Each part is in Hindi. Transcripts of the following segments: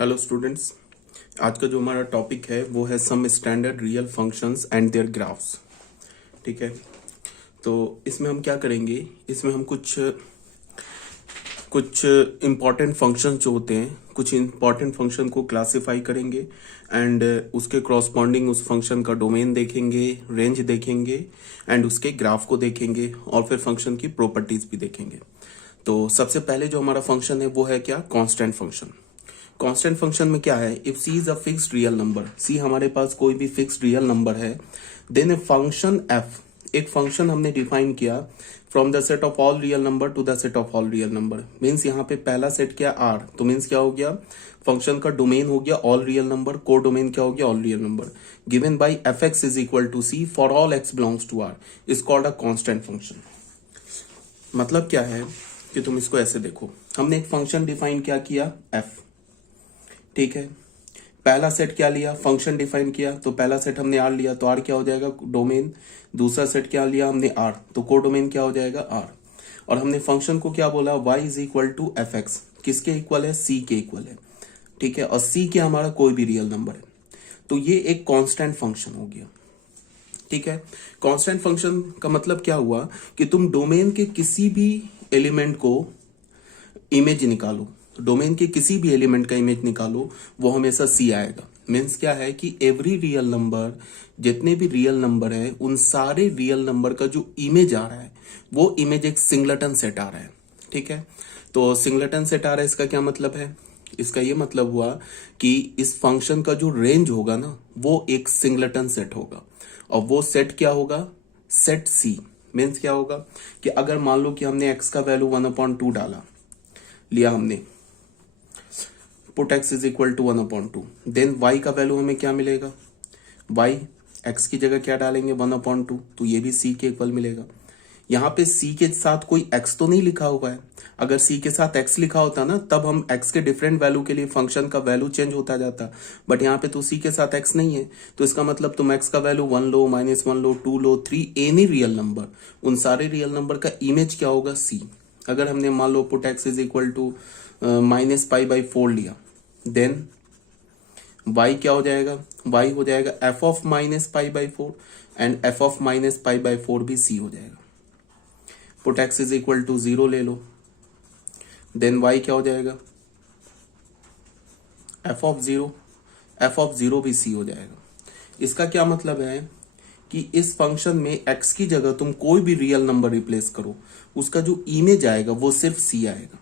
हेलो स्टूडेंट्स, आज का जो हमारा टॉपिक है वो है some standard real functions and their graphs. ठीक है, तो इसमें हम क्या करेंगे, इसमें हम कुछ इम्पॉर्टेंट फंक्शन जो होते हैं, कुछ इम्पॉर्टेंट फंक्शन को क्लासिफाई करेंगे एंड उसके क्रॉसपॉन्डिंग उस फंक्शन का डोमेन देखेंगे, रेंज देखेंगे एंड उसके ग्राफ को देखेंगे और फिर फंक्शन की प्रॉपर्टीज भी देखेंगे। तो सबसे पहले जो हमारा फंक्शन है वो है क्या, कांस्टेंट फंक्शन। कांस्टेंट फंक्शन में क्या है, if C is a fixed real number, C हमारे पास कोई भी फिक्स्ड रियल नंबर है, देन ए फंक्शन एफ, एक फंक्शन हमने डिफाइन किया from the set of all real number to the set of all real number. Means यहाँ पे पहला सेट क्या, आर, तो मीन्स क्या हो गया, फंक्शन का डोमेन हो गया all real number, codomain क्या हो गया, all real number, given by f x is equal to c for all x belongs to R, is called a constant function. मतलब क्या है कि तुम इसको ऐसे देखो, हमने एक फंक्शन डिफाइन क्या किया, एफ। ठीक है, पहला सेट क्या लिया, फंक्शन डिफाइन किया, तो पहला सेट हमने आर लिया, तो आर क्या हो जाएगा, डोमेन। दूसरा सेट क्या लिया हमने, आर, तो को डोमेन क्या हो जाएगा, आर। और हमने फंक्शन को क्या बोला, y is equal to f x, किसके इक्वल है, c के इक्वल है। ठीक है, और c क्या हमारा कोई भी रियल नंबर है, तो ये एक कांस्टेंट फंक्शन हो गया। ठीक है, कांस्टेंट फंक्शन का मतलब क्या हुआ कि तुम डोमेन के किसी भी एलिमेंट को इमेज निकालो, डोमेन के किसी भी एलिमेंट का इमेज निकालो, वो हमेशा सी आएगा। मीन्स क्या है कि एवरी रियल नंबर, जितने भी रियल नंबर है, उन सारे रियल नंबर का जो इमेज आ रहा है वो इमेज एक सिंगलेटन सेट आ रहा है। ठीक है, तो सिंगलेटन सेट आ रहा है, इसका क्या मतलब है, इसका ये मतलब हुआ कि इस फंक्शन का जो रेंज होगा ना, वो एक सिंगलेटन सेट होगा, और वो सेट क्या होगा, सेट सी। मीन्स क्या होगा कि अगर मान लो कि हमने x का वैल्यू 1/2 डाला लिया हमने, put x is equal to 1/2, then y का वैल्यू हमें क्या मिलेगा, y x की जगह क्या डालेंगे 1/2, तो ये भी c के इक्वल मिलेगा। यहाँ पे c के साथ कोई x तो नहीं लिखा हुआ है, अगर c के साथ x लिखा होता ना तब हम x के डिफरेंट वैल्यू के लिए फंक्शन का वैल्यू चेंज होता जाता, बट यहाँ पे तो c के साथ x नहीं है, तो इसका मतलब तुम x का वैल्यू 1 लो, -1 लो, 2 लो, 3, एनी रियल नंबर, उन सारे रियल नंबर का इमेज क्या होगा, c। अगर हमने मान लो put x is equal to -π/4 लिया, देन y क्या हो जाएगा, y हो जाएगा f of -π/4 and f of -π/4 भी c हो जाएगा। Put x is equal to 0 ले लो, देन y क्या हो जाएगा, f ऑफ 0 भी c हो जाएगा। इसका क्या मतलब है कि इस फंक्शन में x की जगह तुम कोई भी रियल नंबर रिप्लेस करो, उसका जो इमेज आएगा वो सिर्फ c आएगा।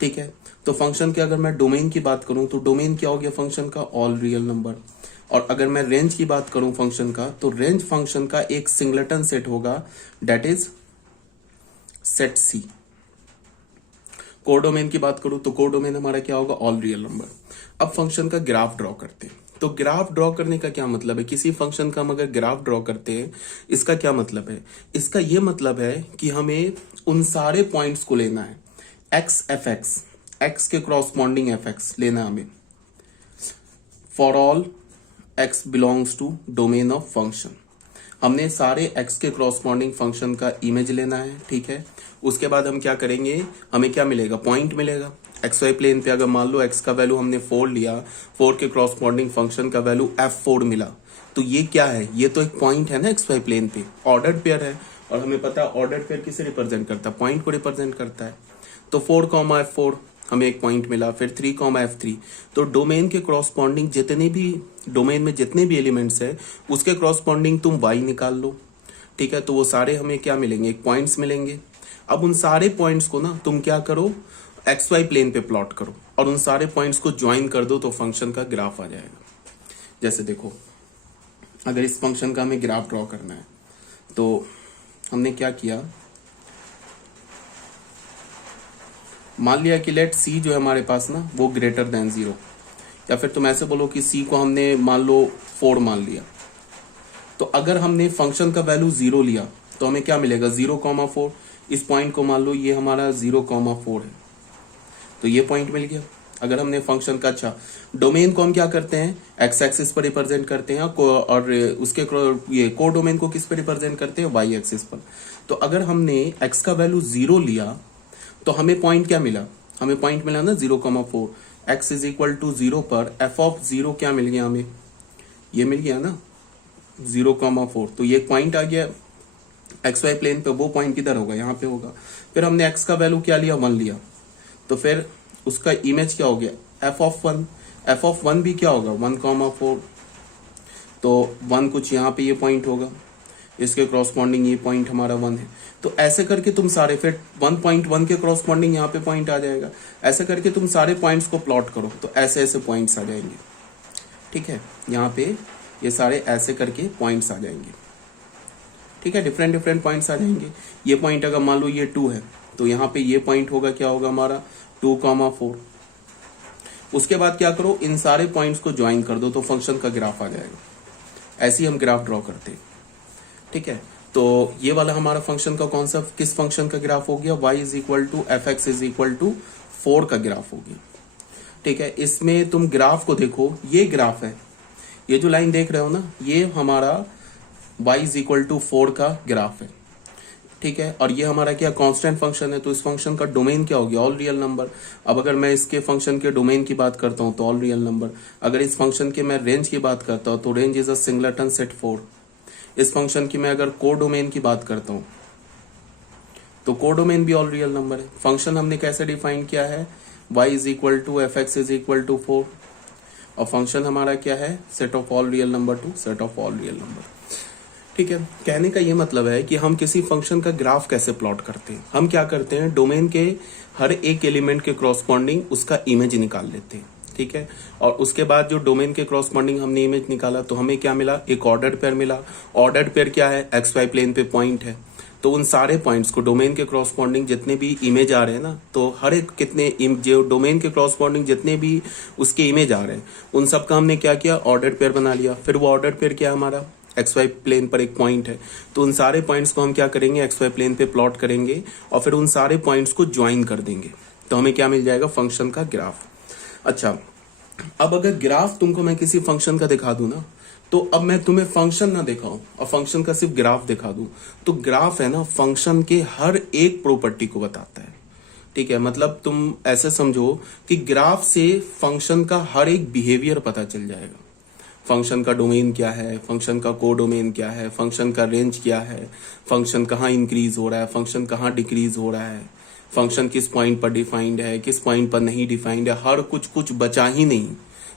ठीक है, तो फंक्शन के अगर मैं डोमेन की बात करूं तो डोमेन क्या हो गया फंक्शन का, ऑल रियल नंबर। और अगर मैं रेंज की बात करूं फंक्शन का, तो रेंज फंक्शन का एक सिंगलेटन सेट होगा, that is set c. Codomain की बात करूं तो कोडोमेन हमारा क्या होगा, ऑल रियल नंबर। अब फंक्शन का ग्राफ ड्रॉ करते हैं, तो ग्राफ ड्रॉ करने का क्या मतलब है, किसी फंक्शन का हम अगर ग्राफ ड्रॉ करते हैं, इसका क्या मतलब है, इसका यह मतलब है कि हमें उन सारे पॉइंट्स को लेना है, एक्स एफ एक्स, एक्स के क्रॉसपॉन्डिंग एफ एक्स लेना हमें, for all x belongs to domain of function. हमने सारे एक्स के क्रॉसपॉन्डिंग फंक्शन का इमेज लेना है। ठीक है, उसके बाद हम क्या करेंगे, हमें क्या मिलेगा, पॉइंट मिलेगा एक्स वाई प्लेन पे। अगर मान लो एक्स का वैल्यू हमने 4 लिया, 4 के क्रॉसपॉन्डिंग फंक्शन का वैल्यू f4 मिला, तो ये क्या है, ये तो एक पॉइंट है ना एक्स वाई प्लेन पे, ऑर्डर्ड पेयर है, और हमें पता है ऑर्डर्ड पेयर किसे रिप्रेजेंट करता है, पॉइंट को रिप्रेजेंट करता है। तो 4, हमें एक पॉइंट मिला, फिर 3, तो डोमेन के क्रॉसपॉन्डिंग जितने भी, डोमेन में जितने भी एलिमेंट्स है उसके क्रॉसपॉन्डिंग तुम y निकाल लो। ठीक है, तो वो सारे हमें क्या मिलेंगे, एक पॉइंट्स मिलेंगे। अब उन सारे पॉइंट्स को ना तुम क्या करो, एक्स वाई प्लेन पे प्लॉट करो और उन सारे पॉइंट्स को ज्वाइन कर दो, तो फंक्शन का ग्राफ आ जाएगा। जैसे देखो, अगर इस फंक्शन का हमें ग्राफ ड्रॉ करना है, तो हमने क्या किया, मान लिया कि लेट सी जो है हमारे पास ना वो ग्रेटर देन 0, या फिर तुम ऐसे बोलो कि सी को हमने मान लो 4 मान लिया। तो अगर हमने फंक्शन का वैल्यू 0 लिया तो हमें क्या मिलेगा, 0,4। इस पॉइंट को मान लो ये हमारा 0,4 है, तो ये पॉइंट मिल गया। अगर हमने फंक्शन का, अच्छा डोमेन को हम क्या करते हैं, एक्स एक्सिस पर रिप्रेजेंट करते हैं, और उसके ये को डोमेन को किस पर रिप्रेजेंट करते हैं, वाई एक्सिस पर। तो अगर हमने एक्स का वैल्यू 0 लिया तो हमें पॉइंट क्या मिला, हमें पॉइंट मिला ना 0,4। x इज इक्वल टू 0 पर f ऑफ 0 क्या मिल गया हमें, ये मिल गया ना 0,4। तो ये पॉइंट आ गया एक्स वाई प्लेन पे, वो पॉइंट किधर होगा, यहाँ पे होगा। फिर हमने x का वैल्यू क्या लिया, 1 लिया, तो फिर उसका इमेज क्या हो गया f ऑफ 1। f ऑफ 1 भी क्या होगा 1,4, तो 1 कुछ यहाँ पे ये पॉइंट होगा, इसके क्रॉसपॉन्डिंग ये पॉइंट हमारा 1 है। तो ऐसे करके तुम सारे, फिर 1.1 के क्रॉसपॉन्डिंग यहाँ पे पॉइंट आ जाएगा। ऐसे करके तुम सारे पॉइंट्स को प्लॉट करो तो ऐसे ऐसे पॉइंट्स आ जाएंगे, ठीक है। यहाँ पे ये सारे ऐसे करके पॉइंट्स आ जाएंगे, ठीक है, डिफरेंट डिफरेंट पॉइंट्स आ जाएंगे। ये पॉइंट अगर मान लो ये 2 है तो यहाँ पे ये पॉइंट होगा, क्या होगा हमारा 2,4। उसके बाद क्या करो, इन सारे पॉइंट्स को ज्वाइन कर दो तो फंक्शन का ग्राफ आ जाएगा। ऐसे ही हम ग्राफ ड्रॉ करते हैं, ठीक है। तो ये वाला हमारा फंक्शन का कॉन्सेप्ट किस फंक्शन का ग्राफ हो गया, y is equal to f x is equal to 4 का ग्राफ हो गया, ठीक है। इसमें तुम ग्राफ को देखो, ये ग्राफ है, ये जो लाइन देख रहे हो ना, ये हमारा y इज इक्वल टू 4 का ग्राफ है, ठीक है। और ये हमारा क्या कांस्टेंट फंक्शन है, तो इस फंक्शन का डोमेन क्या हो गया, ऑल रियल नंबर। अब अगर मैं इसके फंक्शन के डोमेन की बात करता हूं तो ऑल रियल नंबर। अगर इस फंक्शन के मैं रेंज की बात करता हूं तो range is a singleton set 4। इस फंक्शन की मैं अगर कोडोमेन की बात करता हूं तो कोडोमेन भी ऑल रियल नंबर है। फंक्शन हमने कैसे डिफाइन किया है, y is equal to f x is equal to 4, और फंक्शन हमारा क्या है, set of all real number to set of all real number, ठीक है। कहने का ये मतलब है कि हम किसी फंक्शन का ग्राफ कैसे प्लॉट करते हैं। हम क्या करते हैं, डोमेन के हर एक एलिमेंट के क्रॉसपॉन्डिंग उसका इमेज निकाल लेते हैं, ठीक है। और उसके बाद जो डोमेन के क्रॉसपॉन्डिंग हमने इमेज निकाला तो हमें क्या मिला, एक ऑर्डर्ड पेयर मिला। ऑर्डर्ड पेयर क्या है, एक्स वाई प्लेन पे पॉइंट है, तो उन सारे पॉइंट्स को डोमेन के क्रॉसपॉन्डिंग जितने भी इमेज आ रहे हैं ना, तो हर एक कितने जो डोमेन के क्रॉसपॉन्डिंग जितने भी उसके इमेज आ रहे हैं उन सब का हमने क्या किया, ऑर्डर्ड पेयर बना लिया। फिर वो ऑर्डर्ड पेयर क्या है, हमारा एक्स वाई प्लेन पर एक पॉइंट है, तो उन सारे पॉइंट्स को हम क्या करेंगे, एक्स वाई प्लेन पे प्लॉट करेंगे और फिर उन सारे पॉइंट्स को ज्वाइन कर देंगे, तो हमें क्या मिल जाएगा, फंक्शन का ग्राफ। अच्छा, अब अगर ग्राफ तुमको मैं किसी फंक्शन का दिखा दूं ना, तो अब मैं तुम्हें फंक्शन ना दिखाऊं और फंक्शन का सिर्फ ग्राफ दिखा दूं, तो ग्राफ है ना फंक्शन के हर एक प्रॉपर्टी को बताता है, ठीक है। मतलब तुम ऐसे समझो कि ग्राफ से फंक्शन का हर एक बिहेवियर पता चल जाएगा। फंक्शन का डोमेन क्या है, फंक्शन का कोडोमेन क्या है, फंक्शन का रेंज क्या है, फंक्शन कहाँ इंक्रीज हो रहा है, फंक्शन कहाँ डिक्रीज हो रहा है, फंक्शन किस पॉइंट पर डिफाइंड है, किस पॉइंट पर नहीं डिफाइंड है, हर कुछ बचा ही नहीं।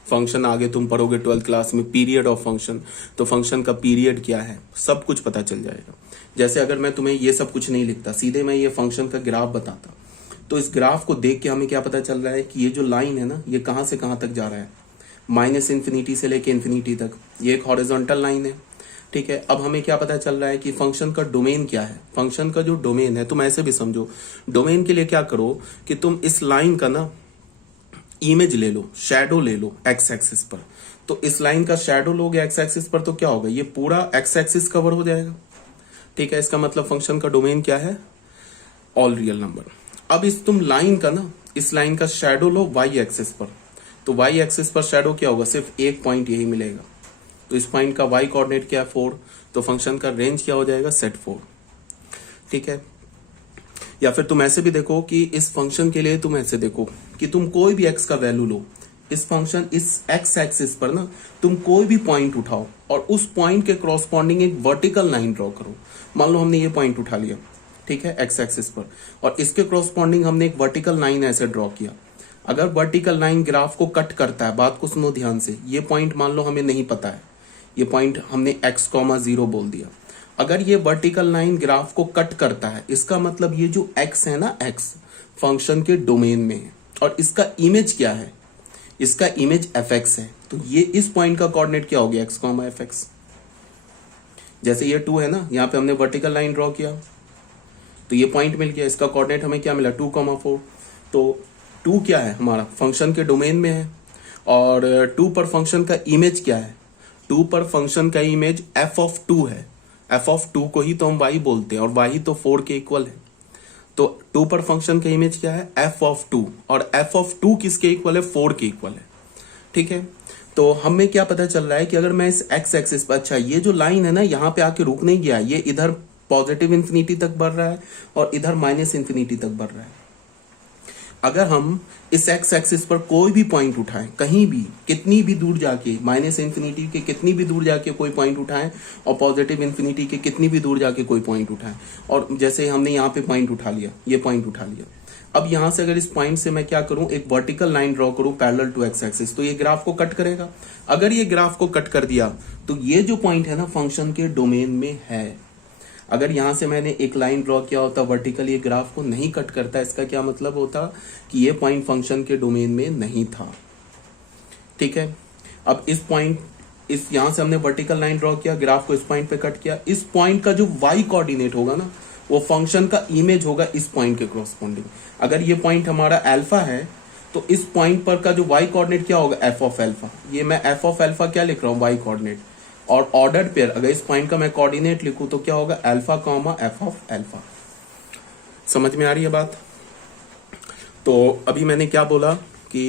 फंक्शन आगे तुम पढ़ोगे 12th क्लास में, पीरियड ऑफ फंक्शन, तो फंक्शन का पीरियड क्या है, सब कुछ पता चल जाएगा। जैसे अगर मैं तुम्हें ये सब कुछ नहीं लिखता, सीधे मैं ये फंक्शन का ग्राफ बताता, तो इस ग्राफ को देख के हमें क्या पता चल रहा है कि ये जो लाइन है ना, ये कहाँ से कहाँ तक जा रहा है, माइनस इन्फिनिटी से लेके इन्फिनिटी तक, ये एक हॉरिजॉन्टल लाइन है, ठीक है। अब हमें क्या पता चल रहा है कि फंक्शन का डोमेन क्या है। फंक्शन का जो डोमेन है, तुम ऐसे भी समझो, डोमेन के लिए क्या करो कि तुम इस लाइन का ना इमेज ले लो, शैडो ले लो एक्स एक्सिस पर, तो इस लाइन का शैडो लोगे एक्स एक्सिस पर तो क्या होगा, ये पूरा एक्स एक्सिस कवर हो जाएगा, ठीक है। इसका मतलब फंक्शन का डोमेन क्या है, ऑल रियल नंबर। अब इस तुम लाइन का ना, इस लाइन का शैडो लो वाई एक्सिस पर, तो वाई एक्सिस पर शैडो क्या होगा, सिर्फ एक पॉइंट यही मिलेगा, तो इस पॉइंट का वाई कोऑर्डिनेट क्या है 4, तो फंक्शन का रेंज क्या हो जाएगा, सेट 4, ठीक है। या फिर तुम ऐसे भी देखो कि इस फंक्शन के लिए तुम ऐसे देखो कि तुम कोई भी एक्स का वैल्यू लो, इस फंक्शन इस एक्स एक्सिस पर ना तुम कोई भी पॉइंट उठाओ और उस पॉइंट के क्रॉसपॉन्डिंग एक वर्टिकल लाइन ड्रॉ करो। मान लो हमने ये पॉइंट उठा लिया, ठीक है, एक्स एक्सिस पर, और इसके क्रॉसपॉन्डिंग हमने एक वर्टिकल लाइन ऐसे ड्रॉ किया। अगर वर्टिकल लाइन ग्राफ को कट करता है, बात को सुनो ध्यान से, ये पॉइंट मान लो हमें नहीं पता है, ये पॉइंट हमने x,0 बोल दिया। अगर ये वर्टिकल लाइन ग्राफ को कट करता है, इसका मतलब ये जो x है ना, x फंक्शन के डोमेन में है, और इसका इमेज क्या है, इसका इमेज fx है, तो ये इस पॉइंट का कोऑर्डिनेट क्या हो गया, x, fx। जैसे ये 2 है ना, यहाँ पे हमने वर्टिकल लाइन ड्रॉ किया तो ये पॉइंट मिल गया, इसका कोऑर्डिनेट हमें क्या मिला, 2,4। तो 2 क्या है, हमारा फंक्शन के डोमेन में है, और 2 पर फंक्शन का इमेज क्या है, 2 पर फंक्शन का इमेज f ऑफ 2 है। f ऑफ 2 को ही तो हम y बोलते हैं, और y ही तो 4 के इक्वल है। तो 2 पर फंक्शन का इमेज क्या है, f ऑफ 2, और f ऑफ 2 किसके इक्वल है, 4 के इक्वल है, ठीक है। तो हमें क्या पता चल रहा है कि अगर मैं इस x एक्सिस पर, अच्छा ये जो लाइन है ना यहाँ पे आके रुक नहीं गया, ये इधर पॉजिटिव इंफिनिटी तक बढ़ रहा है और इधर माइनस इंफिनिटी तक बढ़ रहा है। अगर हम इस एक्स एक्सिस पर कोई भी पॉइंट उठाएं, कहीं भी कितनी भी दूर जाके, माइनस इन्फिनिटी के कितनी भी दूर जाके कोई पॉइंट उठाएं और पॉजिटिव इन्फिनिटी के कितनी भी दूर जाके कोई पॉइंट उठाएं, और जैसे हमने यहाँ पे पॉइंट उठा लिया, ये पॉइंट उठा लिया, अब यहां से अगर इस पॉइंट से मैं क्या करूं, एक वर्टिकल लाइन ड्रॉ करूं पैरेलल टू एक्स एक्सिस, तो ये ग्राफ को कट करेगा। अगर ये ग्राफ को कट कर दिया तो ये जो पॉइंट है ना फंक्शन के डोमेन में है। अगर यहां से मैंने एक लाइन ड्रॉ किया होता वर्टिकल, ये ग्राफ को नहीं कट करता, इसका क्या मतलब होता कि ये पॉइंट फंक्शन के डोमेन में नहीं था। ठीक है, अब इस पॉइंट, इस यहां से हमने वर्टिकल लाइन ड्रॉ किया, ग्राफ को इस पॉइंट पे कट किया, इस पॉइंट का जो वाई कोऑर्डिनेट होगा ना वो फंक्शन का इमेज होगा इस पॉइंट के कॉरस्पॉन्डिंग। अगर ये पॉइंट हमारा अल्फा है तो इस पॉइंट पर का जो वाई कोऑर्डिनेट क्या होगा, एफ ऑफ अल्फा। ये मैं एफ ऑफ अल्फा क्या लिख रहा हूँ, वाई कोऑर्डिनेट, और ऑर्डर्ड पेयर अगर इस पॉइंट का मैं कोऑर्डिनेट लिखूं तो क्या होगा, alpha comma F of alpha. समझ में आ रही है बात? तो अभी मैंने क्या बोला कि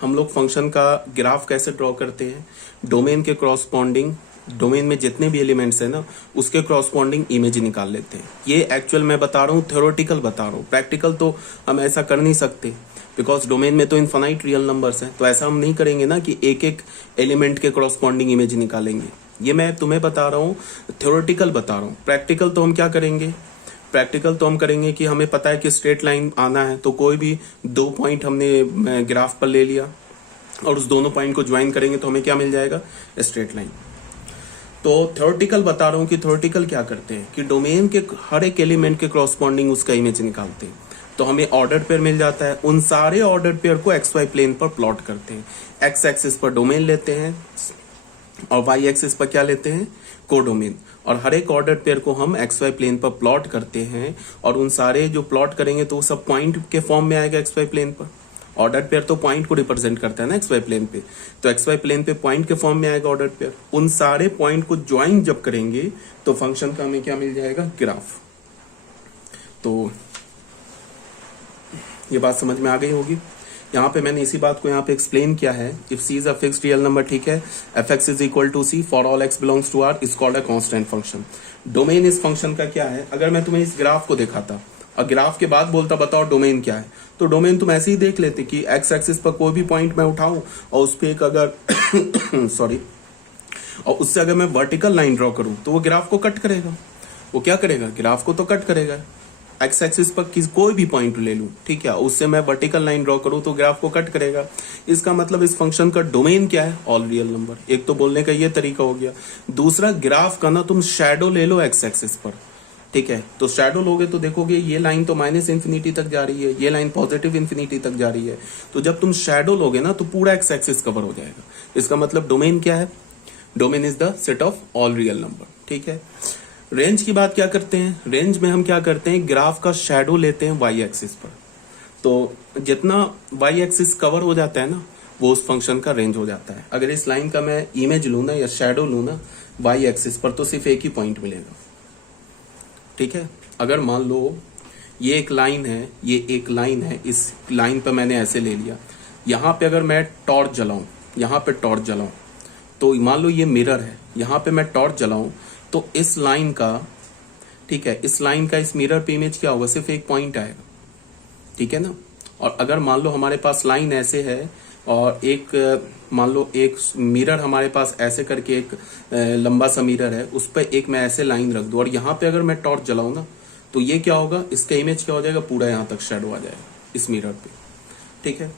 हम लोग फंक्शन का ग्राफ कैसे ड्रॉ करते हैं, डोमेन के क्रॉसपॉन्डिंग, डोमेन में जितने भी एलिमेंट्स है ना उसके क्रॉसपॉन्डिंग इमेज निकाल लेते हैं। ये एक्चुअल मैं बता रहा हूँ, थ्योरेटिकल बता रहा हूँ, प्रैक्टिकल तो हम ऐसा कर नहीं सकते बिकॉज डोमेन में तो इनफाइनाइट रियल नंबर्स हैं, तो ऐसा हम नहीं करेंगे ना कि एक एक एलिमेंट के क्रॉसपॉन्डिंग इमेज निकालेंगे। ये मैं तुम्हें बता रहा हूँ, थ्योरेटिकल बता रहा हूँ। प्रैक्टिकल तो हम क्या करेंगे, प्रैक्टिकल तो हम करेंगे कि हमें पता है कि स्ट्रेट लाइन आना है, तो कोई भी दो पॉइंट हमने ग्राफ पर ले लिया और उस दोनों पॉइंट को ज्वाइन करेंगे तो हमें क्या मिल जाएगा, स्ट्रेट लाइन। तो थ्योरेटिकल बता रहा हूं कि थ्योरेटिकल क्या करते हैं कि डोमेन के हर एक एलिमेंट के क्रॉसपॉन्डिंग उसका इमेज निकालते हैं, तो हमें ऑर्डर पेयर मिल जाता है। उन सारे ऑर्डर पेयर को एक्स वाई प्लेन पर प्लॉट करते हैं। एक्स एक्सिस पर डोमेन लेते हैं और वाई एक्सिस पर क्या लेते हैं, कोडोमेन, और हर एक ऑर्डर पेयर को हम एक्स वाई प्लेन पर प्लॉट करते हैं, और उन सारे जो प्लॉट करेंगे तो सब पॉइंट के फॉर्म में आएगा एक्स वाई प्लेन पर। ऑर्डर पेयर तो पॉइंट को रिप्रेजेंट करता है ना एक्स वाई प्लेन पे, तो एक्स वाई प्लेन पे पॉइंट के फॉर्म में आएगा ऑर्डर पेयर। उन सारे पॉइंट को ज्वाइन जब करेंगे तो फंक्शन का हमें क्या मिल जाएगा, ग्राफ। तो ये बात समझ में आ गई होगी। यहाँ पे मैंने इसी बात को यहाँ पे एक्सप्लेन किया है। If C is a fixed real number, ठीक है, f x is equal to c for all x belongs to R is called a constant function. Domain इस फंक्शन का क्या है, अगर मैं तुम्हें इस ग्राफ को दिखाता और ग्राफ के बाद बोलता बताओ डोमेन क्या है, तो डोमेन तुम ऐसे ही देख लेते कि एक्स एक्सिस पर कोई भी पॉइंट मैं उठाऊं और उस पर एक अगर सॉरी और उससे अगर मैं वर्टिकल लाइन ड्रॉ करूं तो वो ग्राफ को कट करेगा। वो क्या करेगा, ग्राफ को तो कट करेगा। एक्स एक्सिस पर कोई भी पॉइंट ले लूं, ठीक है, उससे मैं वर्टिकल लाइन ड्रॉ करूं तो ग्राफ को कट करेगा। इसका मतलब इस फंक्शन का डोमेन क्या है, ऑल रियल नंबर। एक तो बोलने का ये तरीका हो गया। दूसरा, ग्राफ का ना तुम शैडो ले लो एक्स एक्सिस पर, ठीक है, तो शैडो लोगे तो देखोगे ये लाइन तो माइनस इन्फिनिटी तक जा रही है, ये लाइन पॉजिटिव इन्फिनिटी तक जा रही है। तो जब तुम शैडो लोगे ना तो पूरा एक्स एक्सिस कवर हो जाएगा। इसका मतलब डोमेन क्या है, domain is the set of all real number, ठीक है। रेंज की बात क्या करते हैं, रेंज में हम क्या करते हैं, ग्राफ का शैडो लेते हैं वाई एक्सिस पर, तो जितना वाई एक्सिस कवर हो जाता है ना वो उस फंक्शन का रेंज हो जाता है। अगर इस लाइन का मैं इमेज लू ना या शैडो लू ना वाई एक्सिस पर तो सिर्फ एक ही पॉइंट मिलेगा, ठीक है। अगर मान लो ये एक लाइन है, ये एक लाइन है, इस लाइन पर मैंने ऐसे ले लिया, यहाँ पे अगर मैं टॉर्च जलाऊं, यहाँ पे टॉर्च जलाऊं, तो मान लो ये मिरर है, यहाँ पे मैं टॉर्च जलाऊं तो इस लाइन का, ठीक है, इस लाइन का इस मिरर पे इमेज क्या होगा, सिर्फ एक पॉइंट आएगा, ठीक है ना। और अगर मान लो हमारे पास लाइन ऐसे है और एक मान लो एक मिरर हमारे पास ऐसे करके एक लंबा सा मिरर है, उस पर एक मैं ऐसे लाइन रख दूं और यहाँ पे अगर मैं टॉर्च जलाऊं ना तो ये क्या होगा, इसका इमेज क्या हो जाएगा, पूरा यहाँ तक शेडो आ जाएगा इस मिरर पे, ठीक है।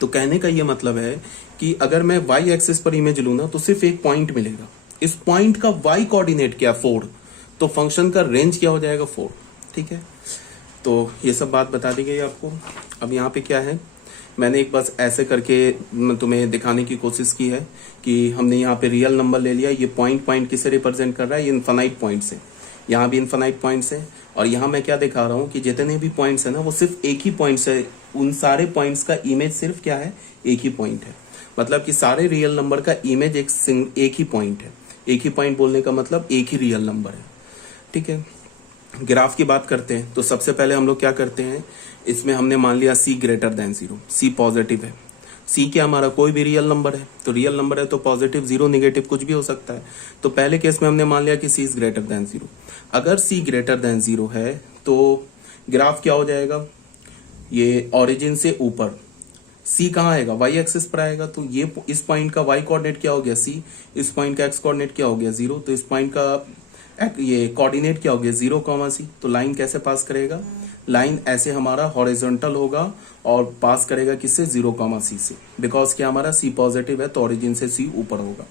तो कहने का ये मतलब है कि अगर मैं वाई एक्सिस पर इमेज लूं ना तो सिर्फ एक पॉइंट मिलेगा, इस पॉइंट का वाई कोऑर्डिनेट क्या, 4, तो फंक्शन का रेंज क्या हो जाएगा, 4, ठीक है। तो ये सब बात बता दी गई आपको। अब यहाँ पे क्या है, मैंने एक बस ऐसे करके तुम्हें दिखाने की कोशिश की है कि हमने यहाँ पे रियल नंबर ले लिया, ये पॉइंट किसे रिप्रेजेंट कर रहा है, ये इनफाइनाइट पॉइंट्स है, यहाँ भी इनफाइनाइट पॉइंट्स है। और यहाँ मैं क्या दिखा रहा हूँ कि जितने भी पॉइंट्स है ना वो सिर्फ एक ही पॉइंट्स है, उन सारे पॉइंट्स का इमेज सिर्फ क्या है, एक ही पॉइंट है। मतलब कि सारे रियल नंबर का इमेज एक ही पॉइंट है। एक ही पॉइंट बोलने का मतलब एक ही रियल नंबर है, ठीक है। ग्राफ की बात करते हैं तो सबसे पहले हम लोग क्या करते हैं, इसमें हमने मान लिया c greater than 0, c positive है, c क्या हमारा कोई भी रियल नंबर है, तो रियल नंबर है तो पॉजिटिव, 0 नेगेटिव कुछ भी हो सकता है। तो पहले केस में हमने मान लिया कि c इज ग्रेटर देन 0। अगर c ग्रेटर देन 0 है तो ग्राफ क्या हो जाएगा, ये ओरिजिन से ऊपर सी कहाँ आएगा, वाई एक्सिस पर आएगा। तो ये इस पॉइंट का वाई कोऑर्डिनेट क्या हो गया सी, इस पॉइंट का एक्स कोऑर्डिनेट क्या हो गया 0, तो इस पॉइंट का ये कोऑर्डिनेट क्या हो गया 0, सी। तो लाइन कैसे पास करेगा, लाइन ऐसे हमारा हॉरिजॉन्टल होगा और पास करेगा किससे 0, सी से, बिकॉज क्या हमारा सी पॉजिटिव है तो ओरिजिन से सी ऊपर होगा।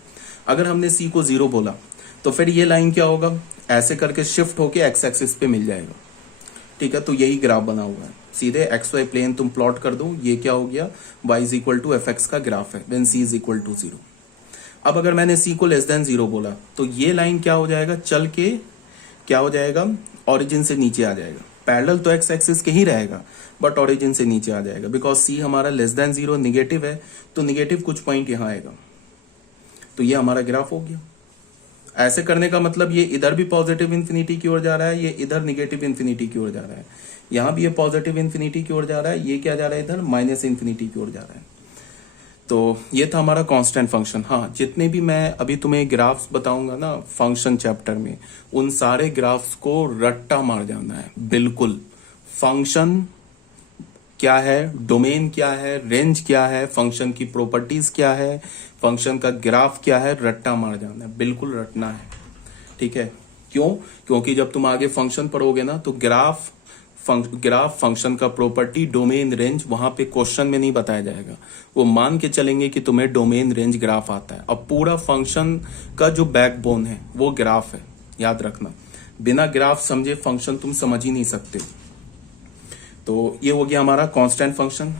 अगर हमने सी को 0 बोला तो फिर ये लाइन क्या होगा, ऐसे करके शिफ्ट होके एक्स एक्सिस पे मिल जाएगा। ठीक है, तो यही ग्राफ बना हुआ है, सीधे एक्स वाई प्लेन तुम प्लॉट कर दो, ये क्या हो गया y is equal to f x का ग्राफ है when c is equal to 0। अब अगर मैंने c को लेस देन 0 बोला तो ये लाइन क्या हो जाएगा, चल के क्या हो जाएगा, ओरिजिन से नीचे आ जाएगा। पैरेलल तो एक्स एक्सिस के ही रहेगा बट ओरिजिन से नीचे आ जाएगा, बिकॉज c हमारा लेस देन 0 निगेटिव है, तो निगेटिव कुछ पॉइंट यहां आएगा। तो ये हमारा ग्राफ हो गया। ऐसे करने का मतलब ये इधर भी पॉजिटिव इंफिनिटी की ओर जा रहा है, ये इधर निगेटिव इंफिनिटी की ओर जा रहा है, यहां भी ये पॉजिटिव इंफिनिटी की ओर जा रहा है, ये क्या जा रहा है इधर माइनस इंफिनिटी की ओर जा रहा है। तो ये था हमारा कांस्टेंट फंक्शन। हाँ, जितने भी मैं अभी तुम्हें ग्राफ्स बताऊंगा ना फंक्शन चैप्टर में, उन सारे ग्राफ्स को रट्टा मार जाना है बिल्कुल। फंक्शन क्या है, डोमेन क्या है, रेंज क्या है, फंक्शन की प्रॉपर्टीज क्या है, फंक्शन का ग्राफ क्या है, रट्टा मार जाना है, बिल्कुल रटना है। ठीक है, क्यों, क्योंकि जब तुम आगे फंक्शन पढ़ोगे ना तो ग्राफ फंक्शन का प्रॉपर्टी, डोमेन, रेंज वहां पे क्वेश्चन में नहीं बताया जाएगा। वो मान के चलेंगे कि तुम्हें डोमेन, रेंज, ग्राफ आता है। अब पूरा फंक्शन का जो बैकबोन है वो ग्राफ है, याद रखना। बिना ग्राफ समझे फंक्शन तुम समझ ही नहीं सकते। तो ये हो गया हमारा कांस्टेंट फंक्शन।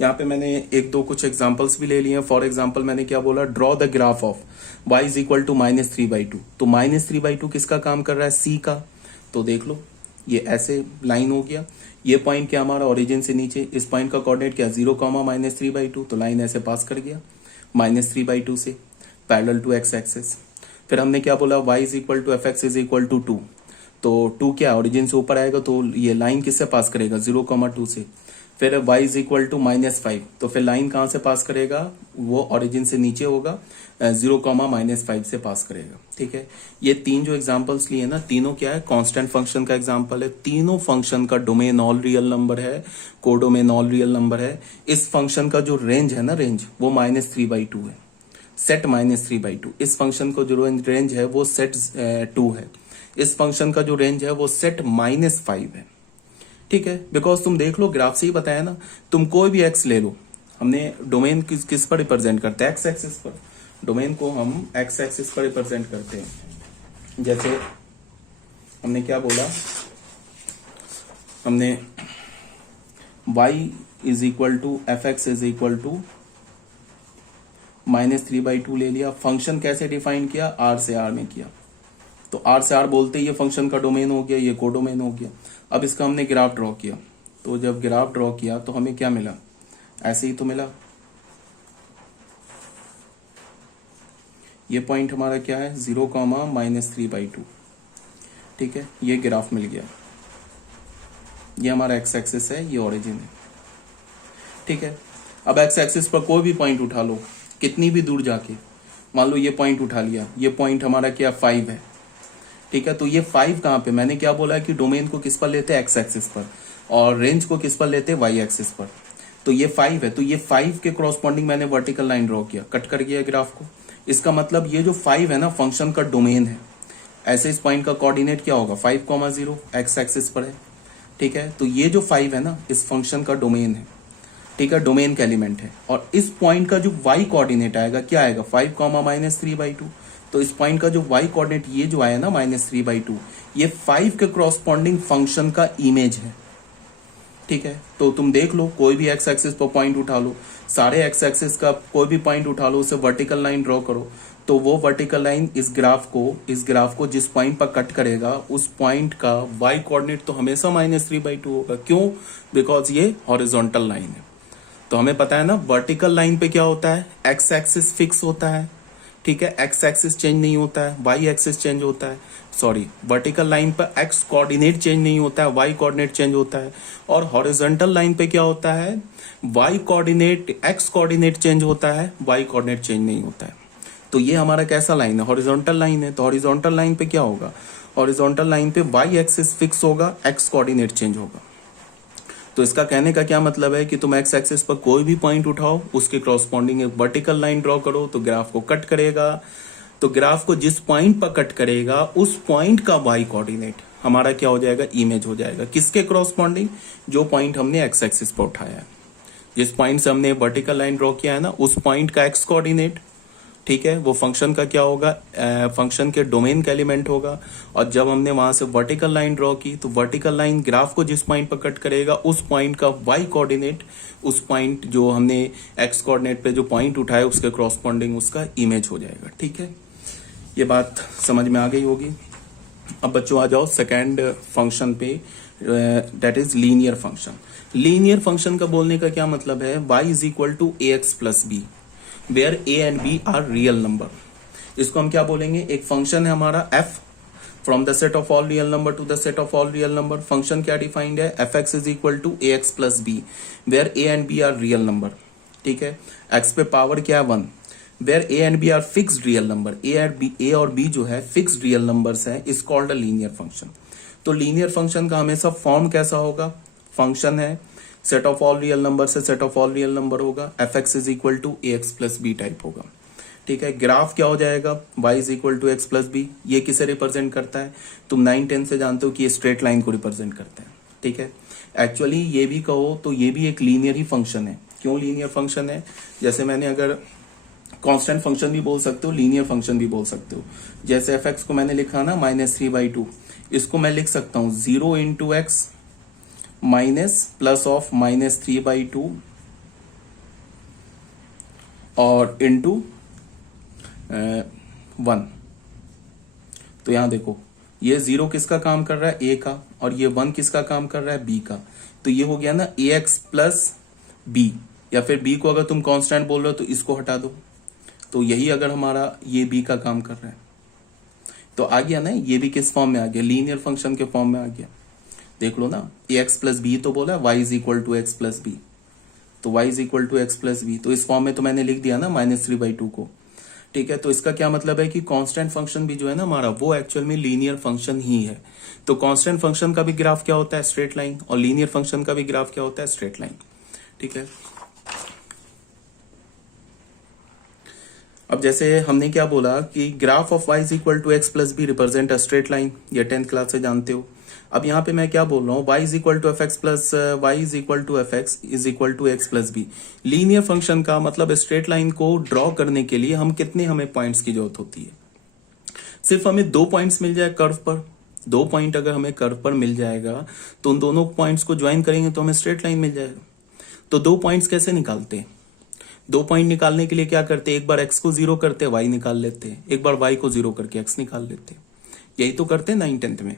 यहाँ पे मैंने एक दो कुछ एग्जांपल्स भी ले लिए हैं। फॉर एग्जांपल मैंने क्या बोला, draw the graph of y is equal to -3/2। तो -3/2 किसका काम कर रहा है, c का। तो देख लो ये ऐसे लाइन हो गया, ये पॉइंट क्या हमारा ओरिजिन से नीचे, इस पॉइंट का कोऑर्डिनेट क्या 0, -3/2। तो लाइन ऐसे पास कर गया -3/2 से पैरेलल टू एक्स एक्सिस। फिर हमने क्या बोला, y is equal to f x is equal to 2। तो 2 क्या ओरिजिन से ऊपर आएगा, तो ये लाइन किससे पास करेगा 0, 2 से। फिर y इज इक्वल टू -5, तो फिर लाइन कहां से पास करेगा, वो ओरिजिन से नीचे होगा 0, -5 से पास करेगा। ठीक है, ये तीन जो एग्जांपल्स लिए ना, तीनों क्या है, कांस्टेंट फंक्शन का एग्जांपल है। तीनों फंक्शन का डोमेन ऑल रियल नंबर है, कोडोमेन ऑल रियल नंबर है। इस फंक्शन का जो रेंज है ना, रेंज वो -3/2 है, सेट -3/2। इस फंक्शन को जो रेंज है वो सेट 2 है। इस फंक्शन का जो रेंज है वो सेट -5 है। ठीक है, बिकॉज तुम देख लो ग्राफ से ही बताया ना, तुम कोई भी एक्स ले लो, हमने डोमेन किस पर रिप्रेजेंट करते हैं, एक्स एक्सिस पर। डोमेन को हम एक्स एक्सिस पर रिप्रेजेंट करते हैं। जैसे हमने क्या बोला, हमने y is equal to f x is equal to -3/2 ले लिया। फंक्शन कैसे डिफाइन किया, r से r में किया। तो r से r बोलते ही ये फंक्शन का डोमेन हो गया, ये कोडोमेन हो गया। अब इसका हमने ग्राफ ड्रॉ किया, तो जब ग्राफ ड्रॉ किया तो हमें क्या मिला, ऐसे ही तो मिला। ये पॉइंट हमारा क्या है 0, -3/2। ठीक है, ये ग्राफ मिल गया। ये हमारा एक्स एक्सिस है, ये ओरिजिन है। ठीक है, अब एक्स एक्सिस पर कोई भी पॉइंट उठा लो, कितनी भी दूर जाके, मान लो ये पॉइंट उठा लिया, ये पॉइंट हमारा क्या 5 है। ठीक है, तो ये 5 कहां पे, मैंने क्या बोला कि डोमेन को किस पर लेते हैं, एक्स एक्सिस पर, और रेंज को किस पर लेते हैं, वाई एक्सिस पर। तो ये 5 है, तो ये 5 के कॉरस्पॉन्डिंग मैंने वर्टिकल लाइन ड्रॉ किया, कट कर गया ग्राफ को। इसका मतलब ये जो 5 है ना, फंक्शन का डोमेन है। ऐसे इस पॉइंट का कोऑर्डिनेट क्या होगा 5, 0 एक्स एक्सिस पर है। ठीक है, तो ये जो 5 है ना, इस फंक्शन का डोमेन है। ठीक है, डोमेन का एलिमेंट है। और इस पॉइंट का जो y कोऑर्डिनेट आएगा क्या आएगा 5, -3/2। तो इस पॉइंट का जो y कोऑर्डिनेट ये जो आया ना -3/2, ये 5 के कॉरस्पॉन्डिंग फंक्शन का इमेज है। ठीक है, तो तुम देख लो, कोई भी एक्स एक्सिस पर पॉइंट उठा लो, सारे एक्स एक्सिस का कोई भी पॉइंट उठा लो, उसे वर्टिकल लाइन ड्रॉ करो, तो वो वर्टिकल लाइन इस ग्राफ को जिस पॉइंट पर कट करेगा, उस पॉइंट का y कोऑर्डिनेट तो हमेशा -3/2 होगा। क्यों, बिकॉज ये हॉरिजॉन्टल लाइन है। तो हमें पता है ना, वर्टिकल लाइन पे क्या होता है, एक्स एक्सिस फिक्स होता है। ठीक है, एक्स एक्सिस चेंज नहीं होता है, वाई एक्सिस चेंज होता है। सॉरी, वर्टिकल लाइन पर एक्स कोऑर्डिनेट चेंज नहीं होता है, वाई कोऑर्डिनेट चेंज होता है। और हॉरिजॉन्टल लाइन पे क्या होता है, y coordinate, x coordinate change होता है, वाई कोऑर्डिनेट चेंज नहीं होता है। तो ये हमारा कैसा लाइन है, हॉरिजॉन्टल लाइन है। तो हॉरिजॉन्टल लाइन पे क्या होगा, हॉरिजॉन्टल लाइन पे वाई एक्सिस फिक्स होगा, एक्स कोऑर्डिनेट चेंज होगा। तो इसका कहने का क्या मतलब है कि तुम एक्स एक्सिस पर कोई भी पॉइंट उठाओ, उसके क्रॉसपॉन्डिंग एक वर्टिकल लाइन ड्रॉ करो तो ग्राफ को कट करेगा। तो ग्राफ को जिस पॉइंट पर कट करेगा उस पॉइंट का वाई कोऑर्डिनेट हमारा क्या हो जाएगा, इमेज हो जाएगा। किसके क्रॉसपॉन्डिंग, जो पॉइंट हमने एक्स एक्सिस पर उठाया है, जिस पॉइंट से हमने वर्टिकल लाइन ड्रॉ किया है ना, उस पॉइंट का एक्स कोऑर्डिनेट, ठीक है, वो फंक्शन का क्या होगा, फंक्शन के डोमेन का एलिमेंट होगा। और जब हमने वहां से वर्टिकल लाइन ड्रॉ की तो वर्टिकल लाइन ग्राफ को जिस पॉइंट पर कट करेगा उस पॉइंट का वाई कोऑर्डिनेट, उस पॉइंट जो हमने एक्स कोऑर्डिनेट पे जो पॉइंट उठाया उसके क्रॉसपॉन्डिंग उसका इमेज हो जाएगा। ठीक है, ये बात समझ में आ गई होगी। अब बच्चों आ जाओ सेकेंड फंक्शन पे, that is linear function. Linear function का बोलने का क्या मतलब है, y is equal to A x plus b where a and b are real number. इसको हम क्या बोलेंगे, एक फंक्शन है हमारा f from the set of all real number to the set of all real number. Function क्या डिफाइंड है, f x is equal to A x plus b where a and b are real number. ठीक है, x पे पावर क्या है 1, where a and b are fixed real number. a और b जो है फिक्स्ड रियल नंबर्स है, is called a linear function. तो लीनियर फंक्शन का हमेशा फॉर्म कैसा होगा, फंक्शन है set of all real number से set of all real number होगा, F x is equal to A x plus B type होगा। ठीक है, ग्राफ क्या हो जाएगा, y is equal to x plus b. ये किसे रिप्रेजेंट करता है, तुम 9-10 से जानते हो कि ये स्ट्रेट लाइन को रिप्रेजेंट करता है। ठीक है, एक्चुअली ये भी कहो तो ये भी एक लीनियर ही फंक्शन है। क्यों लीनियर फंक्शन है, जैसे मैंने अगर कांस्टेंट फंक्शन भी बोल सकते हो, लीनियर फंक्शन भी बोल सकते हो। जैसे एफ एक्स को मैंने लिखा ना -3/2, इसको मैं लिख सकता हूं 0 into x minus plus of -3/2 और इंटू 1। तो यहां देखो ये 0 किसका काम कर रहा है, a का, और ये 1 किसका काम कर रहा है, b का। तो ये हो गया ना ए एक्स प्लस बी, या फिर b को अगर तुम कांस्टेंट बोल रहे हो तो इसको हटा दो, तो यही अगर हमारा ये b का काम कर रहा है तो आ गया ना, ये भी किस फॉर्म में आ गया, लीनियर फंक्शन के फॉर्म में आ गया। देख लो ना, ए एक्स प्लस बी तो बोला, y is equal to x plus b, तो y is equal to x plus b, तो इस फॉर्म में तो मैंने लिख दिया ना -3/2 को। ठीक है, तो इसका क्या मतलब है कि कांस्टेंट फंक्शन भी जो है ना हमारा, वो एक्चुअल में लीनियर फंक्शन ही है। तो कांस्टेंट फंक्शन का भी ग्राफ क्या होता है, स्ट्रेट लाइन, और लीनियर फंक्शन का भी ग्राफ क्या होता है, स्ट्रेट लाइन। ठीक है, अब जैसे हमने क्या बोला कि graph of y is equal to x plus b represent a straight line, ये 10th क्लास से जानते हो। अब यहाँ पे मैं क्या बोल रहा हूँ, y is equal to f x plus y is equal to f x is equal to x plus b. Linear function का मतलब स्ट्रेट लाइन को ड्रॉ करने के लिए हमें पॉइंट्स की जरूरत होती है। सिर्फ हमें 2 पॉइंट्स मिल जाए कर्व पर, 2 पॉइंट अगर हमें कर्व पर मिल जाएगा तो उन दोनों पॉइंट्स को ज्वाइन करेंगे तो हमें स्ट्रेट लाइन मिल जाएगा। तो 2 पॉइंट्स कैसे निकालते हैं, 2 पॉइंट निकालने के लिए क्या करते हैं, एक बार x को 0 करते y निकाल लेते हैं, एक बार y को 0 करके x निकाल लेते हैं। यही तो करते हैं 9-10th में।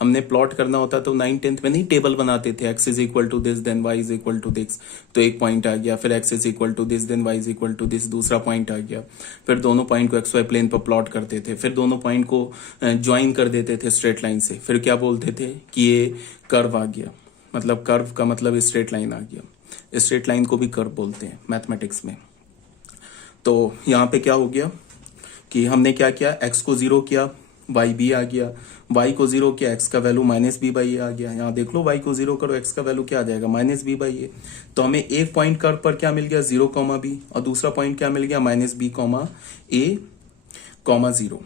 हमने प्लॉट करना होता तो 9-10th में नहीं टेबल बनाते थे, x is equal to this then y is equal to this, तो एक पॉइंट आ गया, फिर x is equal to this then y is equal to this, दूसरा पॉइंट आ गया, फिर दोनों पॉइंट को xy प्लेन पर प्लॉट करते थे, फिर दोनों पॉइंट को ज्वाइन कर देते थे स्ट्रेट लाइन से, फिर क्या बोलते थे कि ये कर्व आ गया, मतलब कर्व का मतलब स्ट्रेट लाइन आ गया। स्ट्रेट लाइन को भी कर्व बोलते हैं मैथमेटिक्स में। तो यहाँ पे क्या हो गया कि हमने क्या किया, x को 0 किया, y b आ गया, y को 0 किया, x का वैल्यू -b/a आ गया। यहाँ देख लो y को 0 करो, x का वैल्यू क्या आ जाएगा, -b/a। तो हमें एक पॉइंट कर्व पर क्या मिल गया, 0, b, और दूसरा पॉइंट क्या मिल गया, -b, a, 0।